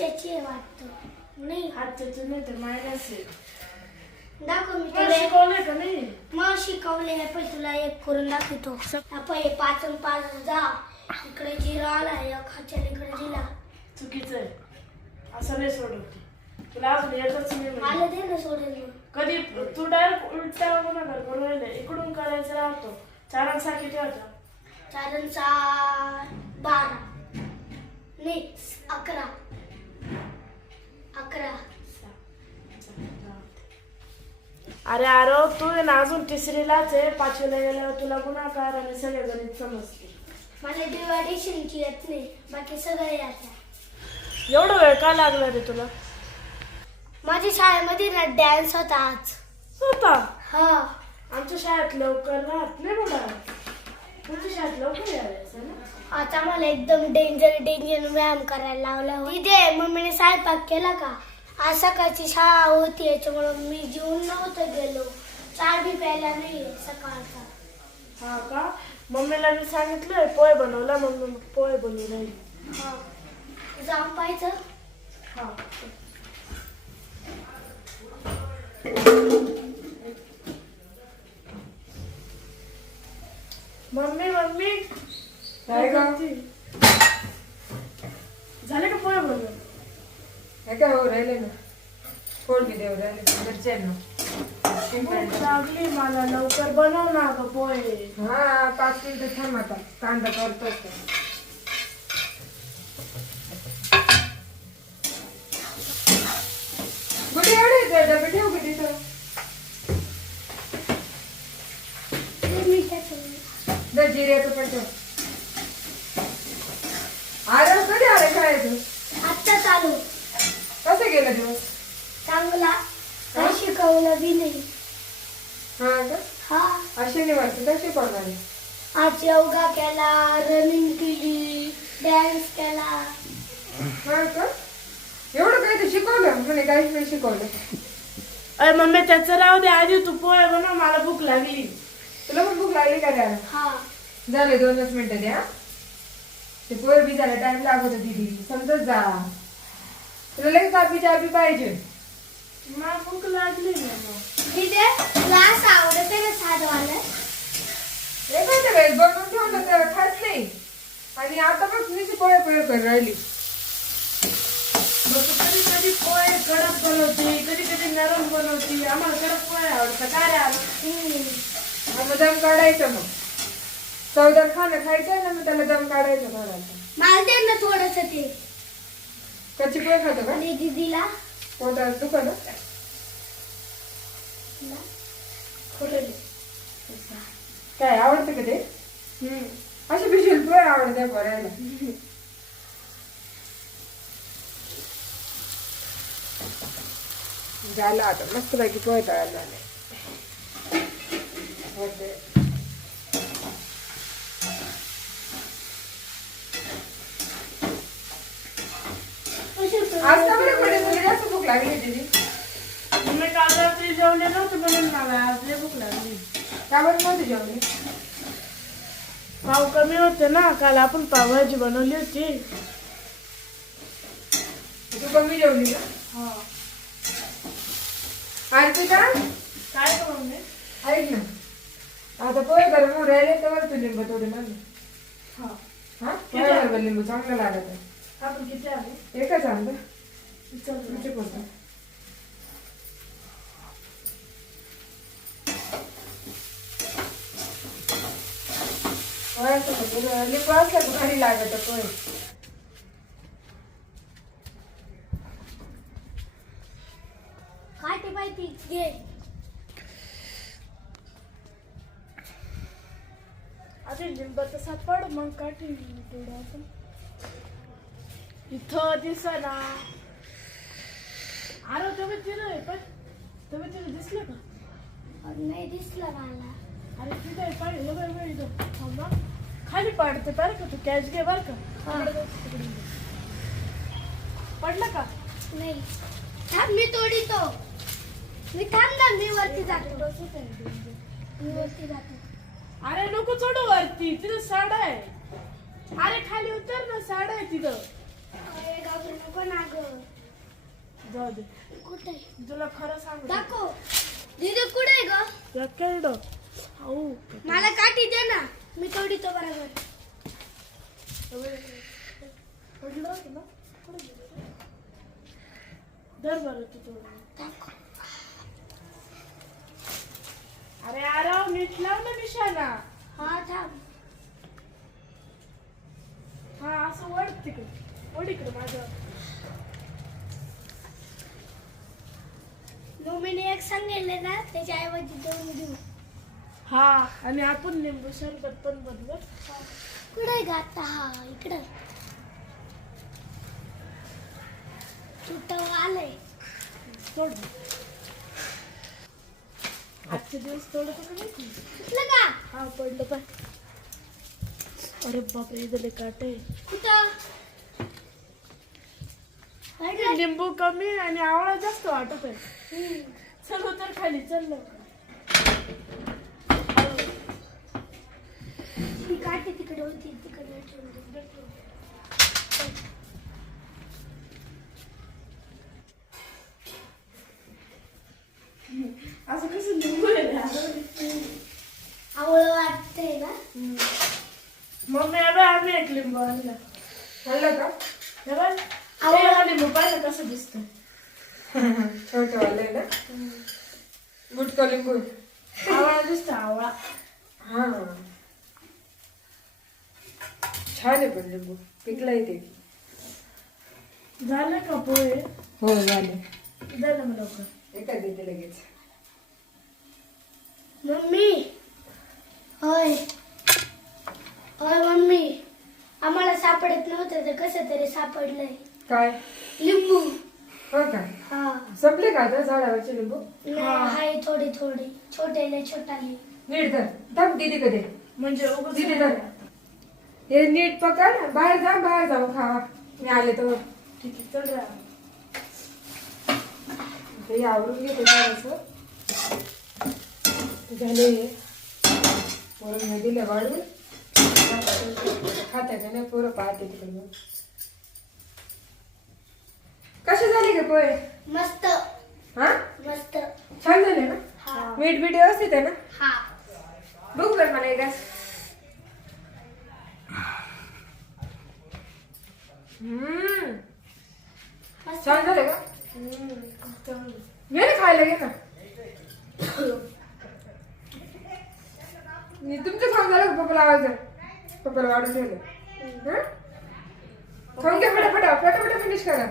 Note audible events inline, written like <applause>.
हातच्याची आहे वाटतं. नाही. हातच्याचे नाही तर मायनस आहे. दाखव मी तुला. एक- का नाही? मग शिकवले हे पण तुला एक करून दाखवतो. आपण हे पाच आणि पाच जा. इकडे जिरा आला एक हातच्या इकडे दिला चुकीचं आहे. असं नाही सोडवते तुला अजून येतच नाही म्हणजे. दे ना सोडेल मग. कधी तू डायरेक्ट उलटा गुन्हागार करून राहिले. इकडून करायचं राहतो. चारांक किती होता चार आणि चार बारा. नाही अकरा. अकरा. अरे अरे तू आहे ना अजून तिसरीलाच आहे. पाचवीला गेल्यावर तुला गुन्हाकार आणि सगळे गणित समजते मला डिवायडेशनची येत नाही. बाकी सगळे येतात. एवढा वेळ का लागला रे तुला? माझ्या शाळेमध्ये ना डॅन्स होता आज. होता? हा. आमच्या शाळेत लवकर राहत नाही बोला तुमच्या शाळेत लवकर ना आता मला एकदम डेंजर डेंजर व्यायाम करायला लावला. तिथे मम्मीने स्वयंपाक केला का? आज सकाळची शाळा होती याच्यामुळं मी जेवून नव्हतं गेलो. चार बी प्यायला नाही सकाळचा. हा का? मम्मीला मी सांगितलंय पोहे बनवला मम्मी मग पोहे बनवून राहिली हा. जाऊन पाहायचं? हा. Mummy mummy. काय? करती? झाले का पोहे बनवून हे काय हो राहिले ना. फोड बी देऊ राहिले घरचे ना. भूक लागली मला लवकर बनव ना ग पोहे. हा पाच मिनिटं थांब आता. कांदा करतो कुठे एवढे डबे ठेवू का तिथं ते मिठाचं दर जिऱ्याचं पण ठेव अरे कधी आले खायचं आत्ता चालू कसं गेलं दिवस चांगला काय शिकवलं बी नाही हा का हा आज शनिवारचं काय शिकवणार आहे? आज योगा केला रनिंग केली डॅन्स केला हा का एवढं काही ते शिकवलं म्हणे काहीच नाही शिकवलं. अरे मम्मी त्याचं राहू दे आधी तू पोहे बनव मला भूक लागली. तुला पण भूक लागली का द्यायला हा. झाले दोनच मिनिटं द्या. ते पोर बी झाला टाइम लागत होता दीदी समजत जा. तुला लगेच कापी चाबी पाहिजे. मला भूक लागली तिथे क्लास आवडत ना साधवाला. एखाद्या वेळेस बनवून ठेवलं तर खात नाही. आणि आता पण मी पोहे पोहे कर राहिली. कधी कधी पोहे कडक बनवते कधी कधी नरम बनवते. आम्हाला कडक पोहे आवडतं. काय रे आलं? मग दम काढायचं मग. चौदार खाणं खायचं ना मग त्याला दम काढायचं घराचं मला दे ना थोडस ते. कच्ची पोहे खातो का? आणि दीदीला. पोटात दुखलं थोडं दे. काय आवडतं का ते? असे बिशील पोहे आवडते बघायला. <laughs> झालं आता मस्त पैकी पोहे तयार झाले? आज का बरं पडे तुला जास्त भूक लागली होती ती. मम्मी काल रात्री जेवले नव्हते म्हणून मला आज लय भूक लागली. त्यावर नव्हती जेवली? पाव कमी होते ना काल आपण पावभाजी बनवली होती. तू कमी जेवली का? हा. अर्पिता काय गं मम्मी? ऐक ना. आता पोहे गरम होऊन राहिले तर तू लिंबू थोडे ना हा. हा? पोहे बरोबर लिंबू चांगलं लागत आहे. आपण किती आले? एकच आणलं. चल किती पोतं? पोहे असं होतं. लिंबू असलं तर भारी लागत पोहे. लिंबाचा सापड मग काठी इथं दिसना अरे तुम्ही तिथं पण. तुम्ही तिथं दिसलं का? नाही दिसलं मला. अरे तिथं बरं बरं इथं थांबा. खाली पडते बरं का तू? कॅच घे बरं का. पडलं का? नाही. थांब मी तोडीतो. मी थांब ना मी वरती जातो. मी वरती जातो. अरे नको चढू वरती. तिथं साडा आहे. अरे खाली उतर ना साडा आहे तिथं. घाबरू नको ना गं. जाऊ दे. कुठे? तुला खरं सांग दाखव. दीदी कुठे ग? तुला कळलं हो मला काठी दे ना. मी तोडीतो बरोबर. पडलं तुला? धर बरं तू थोडं दाखव. अरे अरे नीट लाव ना निशाणा हा थांब. हा असं वड तिकडे. वड इकडे माझं मम्मीने एक सांगितले ना त्याच्या ऐवजी दोन देऊ. हा आणि आपण लिंबू सरबत पण बनवू. कुठे ग आता? हा इकडं. तुट आलंय. सोड. आजचे दिवस थोडं कुठलं का? हा पडलं पाय अरे बापरे इथले काट कुठं? हे लिंबू कमी आणि आवळा जास्त वाटत आहे. चल उतर खाली चल ही काठी तिकडे होती तिकडे ठेवून दे. असं कसं? आवळ वाटतंय ना मम्मी अबे आम्ही एक लिंबू आणला आणलं का? हे बघ हे हा लिंबू पाहिलं कसं दिसतं छोटं वालं ना बुटका लिंबू आवळा दिसतो आवळा हा छान आहे पण लिंबू पिकलाय ते झालं का पोहे? हो झाले ना मग लवकर एका देते लगेच. मम्मी. होय होय मम्मी. आम्हाला सापडत नव्हतं तर कसं तरी सापडलंय. काय? लिंबू. हो का? हा. संपले का आता झाडावरचे लिंबू? नाही हाय थोडी थोडी. छोटेले छोटाले नीट धर. थांब दिदी कधी? म्हणजे उगाच दिदी धर. हे नीट पकड. बाहेर जा बाहेर जाऊ खा. मी आले तर. ठीक आहे चल रा. हे आवरून घेते हे पोरं पाहते तिकडे झाले का पोहे? मस्त। हा? मस्त। छान झाले ना? मीठ बीठ व्यवस्थित आहे ना? हा। बघू मला एकदा. हम्म. छान झाले का? घे खायला घे ना. मी तुमचं खाऊन झालं का पप्पाला आवाज पप्पाला वाढून ठेवलं. हं? खाऊन घ्या फटाफट फटाफट फिनिश करा.